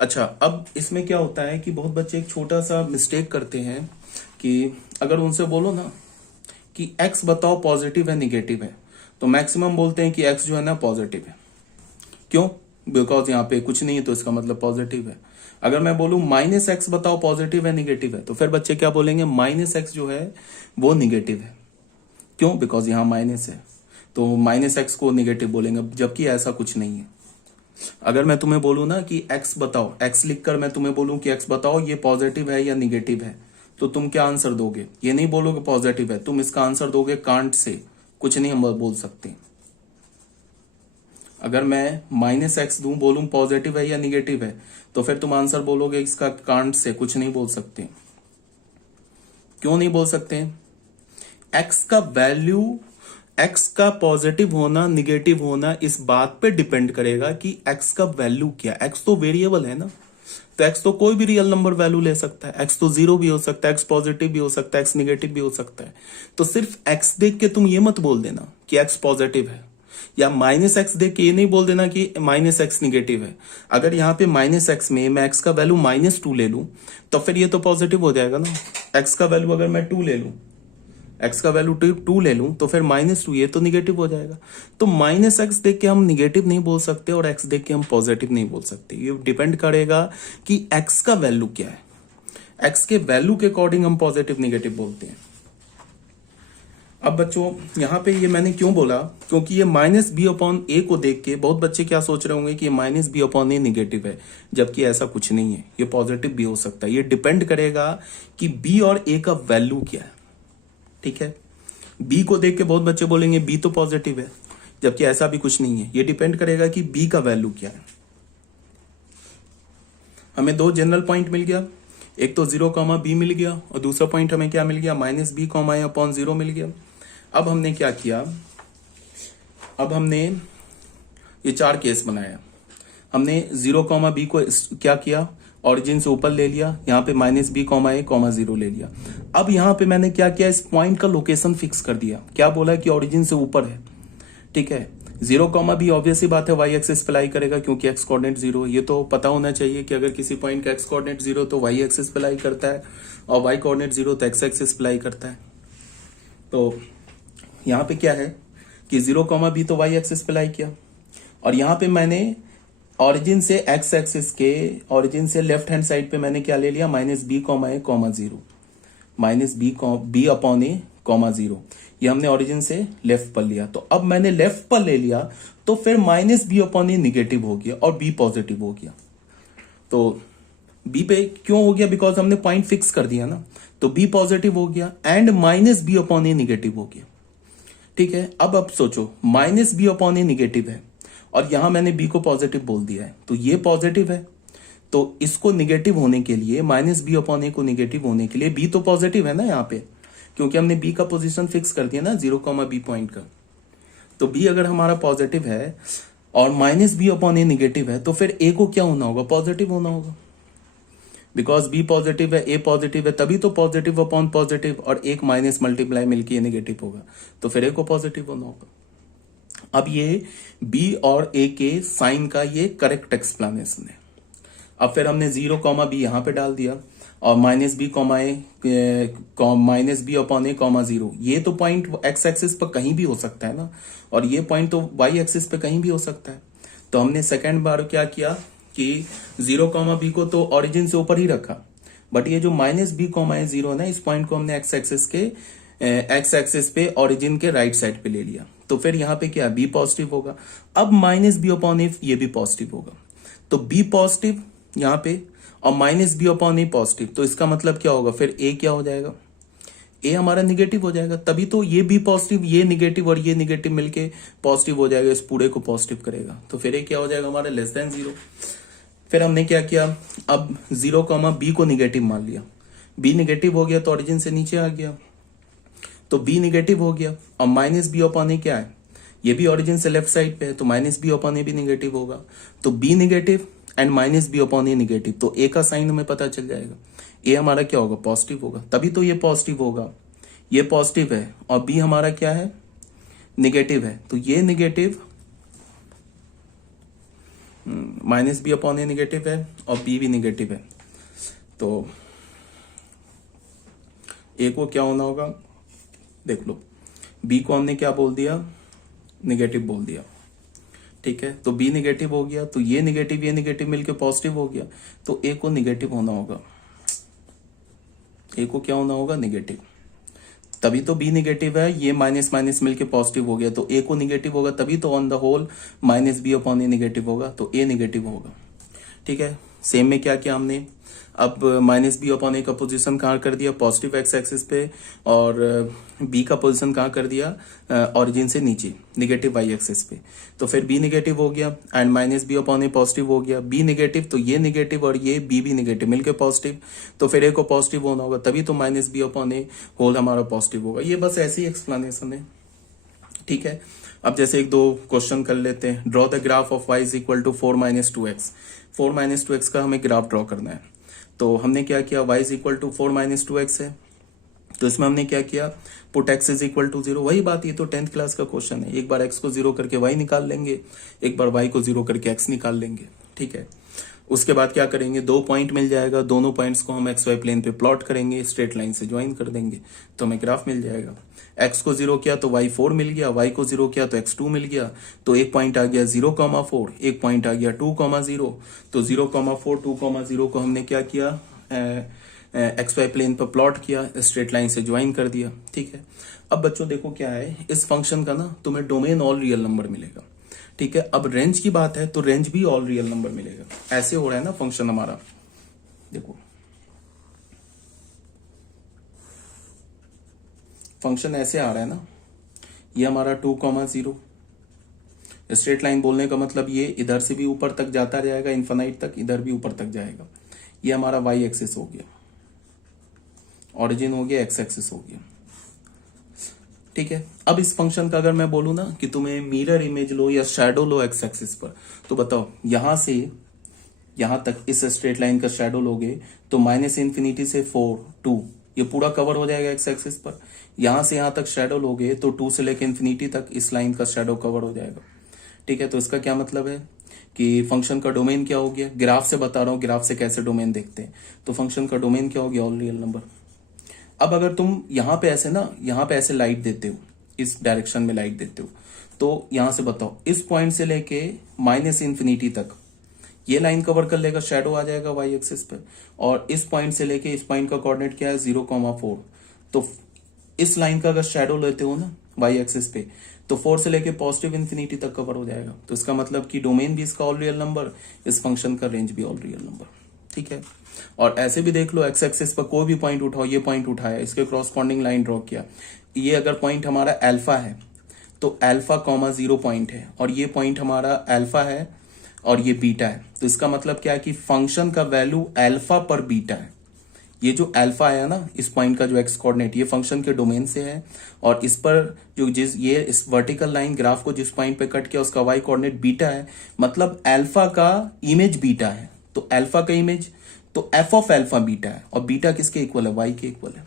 अच्छा, अब इसमें क्या होता है कि बहुत बच्चे एक छोटा सा मिस्टेक करते हैं कि अगर उनसे बोलो ना कि x बताओ पॉजिटिव है निगेटिव है, तो मैक्सिमम बोलते हैं कि x जो है ना पॉजिटिव है। क्यों, बिकॉज यहाँ पे कुछ नहीं है तो इसका मतलब पॉजिटिव है। अगर मैं बोलूं -x बताओ पॉजिटिव है निगेटिव है, तो फिर बच्चे क्या बोलेंगे, -x जो है वो निगेटिव है। क्यों, बिकॉज यहाँ माइनस है, तो -x को निगेटिव बोलेंगे, जबकि ऐसा कुछ नहीं है। अगर मैं तुम्हें बोलूं ना कि x बताओ, x लिखकर मैं तुम्हें बोलूं कि x बताओ ये पॉजिटिव है या निगेटिव है, तो तुम क्या आंसर दोगे, ये नहीं बोलोगे पॉजिटिव है, तुम इसका आंसर दोगे कांट से, कुछ नहीं हम बोल सकते। अगर मैं -x दूं, बोलूं पॉजिटिव है या निगेटिव है, तो फिर तुम आंसर बोलोगे इसका कांट से, कुछ नहीं बोल सकते। क्यों नहीं बोल सकते, x का वैल्यू, x का पॉजिटिव होना निगेटिव होना इस बात पे डिपेंड करेगा कि x का वैल्यू क्या, x तो वेरिएबल है ना, तो x तो कोई भी रियल नंबर वैल्यू ले सकता है, x तो 0 भी हो सकता है, x पॉजिटिव भी हो सकता है, x निगेटिव भी हो सकता है। तो सिर्फ x देख के तुम ये मत बोल देना कि x पॉजिटिव है, या माइनस एक्स देख के ये नहीं बोल देना कि माइनस एक्स निगेटिव है। अगर यहाँ पे माइनस एक्स में मैं x का वैल्यू -2 ले लूं तो फिर ये तो पॉजिटिव हो जाएगा ना। x का वैल्यू अगर मैं 2 ले लूं, x का वैल्यू 2 ले लूं तो फिर -2 ये तो निगेटिव हो जाएगा। तो माइनस एक्स देख के हम निगेटिव नहीं बोल सकते और x देख के हम पॉजिटिव नहीं बोल सकते। ये डिपेंड करेगा कि x का वैल्यू क्या है। x के वैल्यू के अकॉर्डिंग हम पॉजिटिव निगेटिव बोलते हैं। अब बच्चों यहाँ पे ये मैंने क्यों बोला, क्योंकि ये -b/a को देख के बहुत बच्चे क्या सोच रहे होंगे कि ये -b/a निगेटिव है, जबकि ऐसा कुछ नहीं है, ये पॉजिटिव भी हो सकता है। ये डिपेंड करेगा कि b और a का वैल्यू क्या है। ठीक है, b को देख के बहुत बच्चे बोलेंगे b तो पॉजिटिव है, जबकि ऐसा भी कुछ नहीं है। ये डिपेंड करेगा कि b का वैल्यू क्या है। हमें दो जनरल पॉइंट मिल गया, एक तो 0, b मिल गया और दूसरा पॉइंट हमें क्या मिल गया, -b, a/0 मिल गया। अब हमने क्या किया, अब हमने ये 4 केस बनाया। हमने 0, b को क्या किया, ऑरिजिन से ऊपर ले लिया, यहाँ पे -b, a, 0 ले लिया। अब यहाँ पे मैंने क्या किया, इस पॉइंट का लोकेशन फिक्स कर दिया। क्या बोला कि ऑरिजिन से ऊपर है। ठीक है, 0, b ऑब्वियस ही बात है y एक्सिस पे लाई करेगा क्योंकि x कोऑर्डिनेट 0। ये तो पता होना चाहिए कि अगर किसी पॉइंट का x कोऑर्डिनेट 0 तो y एक्सिस पे लाई करता है, और y कोऑर्डिनेट 0 तो x एक्सिस पे लाई करता है। तो यहाँ पे क्या है कि 0, b तो y एक्सिस पे लाई किया, और यहाँ पे मैंने ऑरिजिन से x एक्सिस के ऑरिजिन से लेफ्ट हैंड साइड पे मैंने क्या ले लिया, -b, a, 0 -b/a, 0 ये हमने ऑरिजिन से लेफ्ट पर लिया। तो अब मैंने लेफ्ट पर ले लिया तो फिर -b/a निगेटिव हो गया और b पॉजिटिव हो गया। तो b पे क्यों हो गया, बिकॉज हमने पॉइंट फिक्स कर दिया ना। तो b पॉजिटिव हो गया एंड -b/a निगेटिव हो गया। ठीक है, अब सोचो -b/a निगेटिव है और यहां मैंने b को पॉजिटिव बोल दिया है, तो ये पॉजिटिव है। तो इसको निगेटिव होने के लिए, -b/a को निगेटिव होने के लिए b तो पॉजिटिव है ना यहाँ पे, क्योंकि हमने b का पोजीशन फिक्स कर दिया ना 0, b पॉइंट का। तो b अगर हमारा पॉजिटिव है और -b/a निगेटिव है तो फिर a को क्या होना होगा, पॉजिटिव होना होगा। बिकॉज b पॉजिटिव है, a पॉजिटिव है, तभी तो पॉजिटिव अपॉन पॉजिटिव और एक माइनस मल्टीप्लाई मिलकर नेगेटिव होगा, तो फिर a को पॉजिटिव होना होगा। अब ये b और a के साइन का ये करेक्ट एक्सप्लेनेशन है। अब फिर हमने 0, b यहां पे डाल दिया और -b/a, 0 ये तो पॉइंट x एक्सिस पर कहीं भी हो सकता है ना, और ये पॉइंट तो y एक्सिस पे कहीं भी हो सकता है। तो हमने सेकेंड बार क्या किया कि 0, b को तो ओरिजिन से ऊपर ही रखा, बट ये जो -b, 0 है ना, इस पॉइंट को हमने x एक्सिस पे ओरिजिन के राइट साइड पे ले लिया। तो फिर यहाँ पे क्या, b पॉजिटिव होगा। अब -b/a ये भी पॉजिटिव होगा, तो b पॉजिटिव यहाँ पे और -b/a पॉजिटिव, तो इसका मतलब क्या होगा, फिर a क्या हो जाएगा, a हमारा निगेटिव हो जाएगा। तभी तो ये भी पॉजिटिव, ये निगेटिव और ये निगेटिव मिलके पॉजिटिव हो जाएगा, इस पूरे को पॉजिटिव करेगा। तो फिर a क्या हो जाएगा हमारा, <0। फिर हमने क्या किया, अब 0, b को निगेटिव मान लिया, b निगेटिव हो गया तो ओरिजिन से नीचे आ गया, तो b निगेटिव हो गया। और -b/a क्या है, ये भी ओरिजिन से लेफ्ट साइड पे है, तो -b/a भी निगेटिव होगा। तो b negative and -b/a negative, तो a का साइन हमें पता चल जाएगा, a हमारा क्या होगा, पॉजिटिव होगा, तभी तो ये पॉजिटिव होगा। ये पॉजिटिव है और b हमारा क्या है, निगेटिव है, तो ये निगेटिव -b/a निगेटिव है और b भी निगेटिव है। तो a को क्या होना होगा, देख लो, b को हमने क्या बोल दिया, निगेटिव बोल दिया। ठीक है, तो b निगेटिव हो गया, तो ये निगेटिव मिलके पॉजिटिव हो गया, तो a को निगेटिव होना होगा। a को क्या होना होगा, निगेटिव, तभी तो b निगेटिव है, ये माइनस मिलके पॉजिटिव हो गया, तो a को निगेटिव होगा, तभी तो on the whole -b/a negative होगा, तो a निगेटिव होगा। ठीक है, सेम में क्या किया हमने, अब -b/a का पोजीशन कहाँ कर दिया, पॉजिटिव x एक्सिस पे, और b का पोजीशन कहाँ कर दिया, ओरिजिन से नीचे निगेटिव y एक्सिस पे। तो फिर b निगेटिव हो गया एंड -b/a पॉजिटिव हो गया, b निगेटिव तो ये निगेटिव और ये b भी निगेटिव मिलके पॉजिटिव, तो फिर a को पॉजिटिव होना होगा, तभी तो -b/a होल हमारा पॉजिटिव होगा। ये बस ऐसी एक्सप्लेनेशन है। ठीक है, अब जैसे एक दो क्वेश्चन कर लेते हैं। Draw the graph of y is equal to 4-2x। 4-2x का हमें ग्राफ ड्रॉ करना है। तो हमने क्या किया, y is equal to 4-2x है, तो इसमें हमने क्या किया, put x is equal to 0। वही बात, ये तो 10th क्लास का क्वेश्चन है। एक बार x को 0 करके y निकाल लेंगे, एक बार y को 0 करके x निकाल लेंगे, ठीक है। उसके बाद क्या करेंगे, दो पॉइंट मिल जाएगा, दोनों पॉइंट्स को हम एक्स वाई प्लेन पे प्लॉट करेंगे, स्ट्रेट लाइन से ज्वाइन कर देंगे तो हमें ग्राफ मिल जाएगा। x को 0 किया तो y 4 मिल गया, y को 0 किया तो x 2 मिल गया। तो एक पॉइंट आ गया 0,4, एक पॉइंट आ गया 2,0। तो 0,4 2,0 को हमने क्या किया, एक्स वाई प्लेन पर प्लॉट किया, स्ट्रेट लाइन से ज्वाइन कर दिया, ठीक है। अब बच्चों देखो क्या है, इस फंक्शन का ना तुम्हें डोमेन ऑल रियल नंबर मिलेगा, ठीक है। अब रेंज की बात है तो रेंज भी ऑल रियल नंबर मिलेगा। ऐसे हो रहा है ना फंक्शन हमारा, देखो फंक्शन ऐसे आ रहा है ना, ये हमारा 2,0। स्ट्रेट लाइन बोलने का मतलब ये इधर से भी ऊपर तक जाता जाएगा इन्फिनाइट तक, इधर भी ऊपर तक जाएगा। ये हमारा वाई एक्सिस हो गया, ओरिजिन हो गया, एक्स एक्सिस हो गया, ठीक है। अब इस फंक्शन का अगर मैं बोलूं ना कि तुम्हें मिरर इमेज लो या शैडो लो एक्स एक्सिस पर, तो बताओ यहां से यहां तक इस स्ट्रेट लाइन का शैडो लोगे तो -∞ से 4 2 ये पूरा कवर हो जाएगा एक्स एक्सिस पर। यहां से यहां तक शैडो लोगे तो 2 से लेकर इन्फिनिटी तक इस लाइन का शैडो कवर हो जाएगा, ठीक है। तो इसका क्या मतलब है कि फंक्शन का डोमेन क्या हो गया, ग्राफ से बता रहा हूं, ग्राफ से कैसे डोमेन देखते हैं। तो फंक्शन का डोमेन क्या हो गया, ऑल रियल नंबर। अब अगर तुम यहां पे ऐसे ना, यहां पे ऐसे लाइट देते हो, इस डायरेक्शन में लाइट देते हो, तो यहां से बताओ इस पॉइंट से लेके -∞ तक ये लाइन कवर कर लेगा, शैडो आ जाएगा वाई एक्सिस पे। और इस पॉइंट से लेके इस पॉइंट का कोऑर्डिनेट क्या है, 0,4। तो इस लाइन का अगर शैडो लेते हो ना वाई एक्सिस पे, तो 4 से लेके +∞ तक कवर हो जाएगा। तो इसका मतलब कि डोमेन भी इसका ऑल रियल नंबर, इस फंक्शन का रेंज भी ऑल रियल नंबर, ठीक है। और ऐसे भी देख लो, एक्स एक्सिस पर कोई भी पॉइंट उठाओ, ये पॉइंट उठाया, इसके क्रॉसपॉन्डिंग लाइन ड्रॉ किया, ये अगर पॉइंट हमारा अल्फा है तो α,0 पॉइंट है, और ये पॉइंट हमारा अल्फा है और ये बीटा है। तो इसका मतलब क्या है कि फंक्शन का वैल्यू अल्फा पर बीटा है। ये जो अल्फा आया ना, इस पॉइंट का जो एक्स कोऑर्डिनेट, ये फंक्शन के डोमेन से है, और इस पर जो इस वर्टिकल लाइन ग्राफ को जिस पॉइंट पे कट किया उसका वाई कोऑर्डिनेट बीटा है, मतलब अल्फा का इमेज बीटा है। तो अल्फा का इमेज तो एफ ऑफ अल्फा बीटा है, और बीटा किसके इक्वल है, वाई के इक्वल है।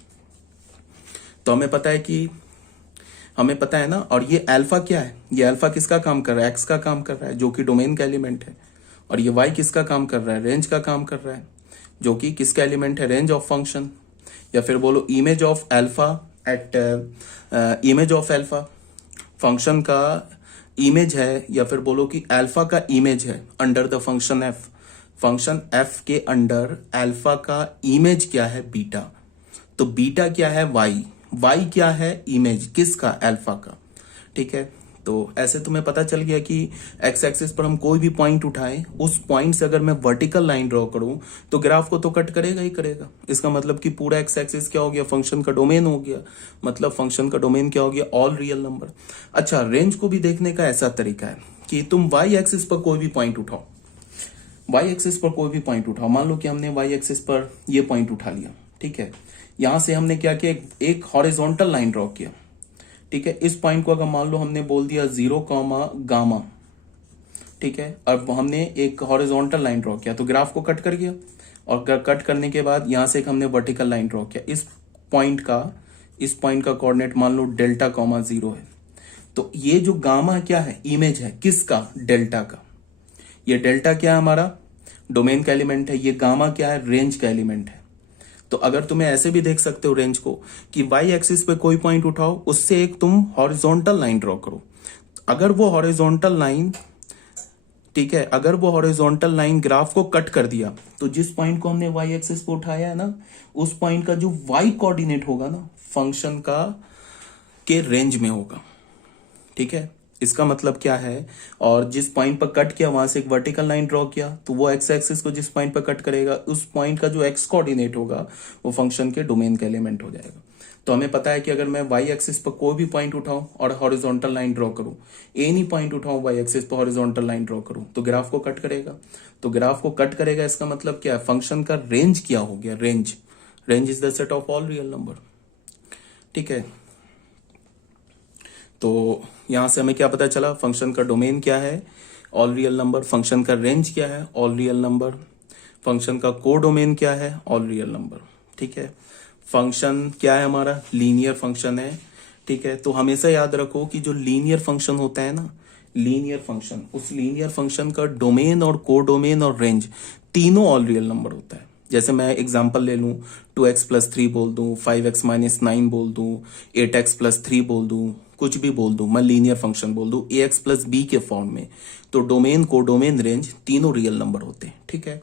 तो हमें पता है ना। और ये अल्फा क्या है, ये अल्फा किसका काम कर रहा है, एक्स का काम कर रहा है, जो कि डोमेन का एलिमेंट है। और ये वाई किसका काम कर रहा है, रेंज का काम कर रहा है, जो कि किसका एलिमेंट है, रेंज ऑफ फंक्शन, या फिर बोलो image of alpha at image of alpha. Function का इमेज है, या फिर बोलो कि अल्फा का इमेज है under the function f. Function f के अंडर अल्फा का इमेज क्या है, बीटा। तो बीटा क्या है, वाई। वाई क्या है, इमेज किसका, अल्फा का, ठीक है। तो ऐसे तुम्हें पता चल गया कि एक्स एक्सिस पर हम कोई भी पॉइंट उठाएं, उस पॉइंट से अगर मैं वर्टिकल लाइन ड्रॉ करूं तो ग्राफ को तो कट करेगा ही करेगा। इसका मतलब कि पूरा एक्स एक्सिस क्या हो गया, फंक्शन का डोमेन हो गया। मतलब फंक्शन का डोमेन क्या हो गया, ऑल रियल नंबर। अच्छा, रेंज को भी देखने का ऐसा तरीका है कि तुम वाई एक्सिस पर कोई भी पॉइंट उठाओ, वाई एक्सिस पर कोई भी पॉइंट उठाओ। मान लो कि हमने वाई एक्सिस पर ये पॉइंट उठा लिया, ठीक है। यहां से हमने क्या किया, एक हॉरिजॉन्टल लाइन ड्रॉ किया, ठीक है। इस पॉइंट को अगर मान लो हमने बोल दिया 0, गामा, ठीक है। अब हमने एक हॉरिजॉन्टल लाइन ड्रॉ किया तो ग्राफ को कट कर गया, और कट करने के बाद यहां से एक हमने वर्टिकल लाइन ड्रॉ किया। इस पॉइंट का कोऑर्डिनेट मान लो Δ,0 है। तो ये जो गामा क्या है, इमेज है किसका, डेल्टा का। ये डेल्टा क्या है, हमारा डोमेन का एलिमेंट है। ये गामा क्या है, रेंज का एलिमेंट है। तो अगर तुम्हें ऐसे भी देख सकते हो रेंज को कि वाई एक्सिस पे कोई पॉइंट उठाओ, उससे एक तुम हॉरिजॉन्टल लाइन ड्रॉ करो। अगर वो हॉरिजॉन्टल लाइन, ठीक है, अगर वो हॉरिजॉन्टल लाइन ग्राफ को कट कर दिया, तो जिस पॉइंट को हमने वाई एक्सिस पे उठाया है ना, उस पॉइंट का जो वाई कोऑर्डिनेट होगा ना, फंक्शन का के रेंज में होगा, ठीक है। इसका मतलब क्या है, और जिस पॉइंट पर कट किया वहां से एक वर्टिकल लाइन ड्रॉ किया, तो वो एक्स एक्सिस को जिस पॉइंट पर कट करेगा, उस पॉइंट का जो एक्स कोऑर्डिनेट होगा वो फंक्शन के डोमेन का एलिमेंट हो जाएगा। तो हमें पता है कि अगर मैं वाई एक्सिस पर कोई भी पॉइंट उठाऊं और हॉरिजॉन्टल लाइन ड्रॉ करूं, एनी पॉइंट उठाऊं वाई एक्सिस पर हॉरिजॉन्टल लाइन ड्रॉ करूं, तो ग्राफ को कट करेगा। तो ग्राफ को कट करेगा, इसका मतलब क्या है, फंक्शन का रेंज क्या हो गया, range is the set of all real number, ठीक है। तो यहां से हमें क्या पता चला, फंक्शन का डोमेन क्या है, ऑल रियल नंबर, फंक्शन का रेंज क्या है, ऑल रियल नंबर, फंक्शन का कोडोमेन क्या है, ऑल रियल नंबर। ठीक है, फंक्शन क्या है हमारा, लीनियर फंक्शन है। ठीक है, तो हमेशा याद रखो कि जो लीनियर फंक्शन होता है ना, लीनियर फंक्शन, उस लीनियर फंक्शन का डोमेन और कोडोमेन और रेंज तीनों ऑल रियल नंबर होता है। जैसे मैं एग्जांपल ले लूं, 2x+3 बोल दूं, 5x-9 बोल दूं, 8x+3 बोल दूं, कुछ भी बोल दूं, मैं लीनियर फंक्शन बोल दूं ax+b के फॉर्म में, तो डोमेन कोडोमेन रेंज तीनों रियल नंबर होते हैं। ठीक है,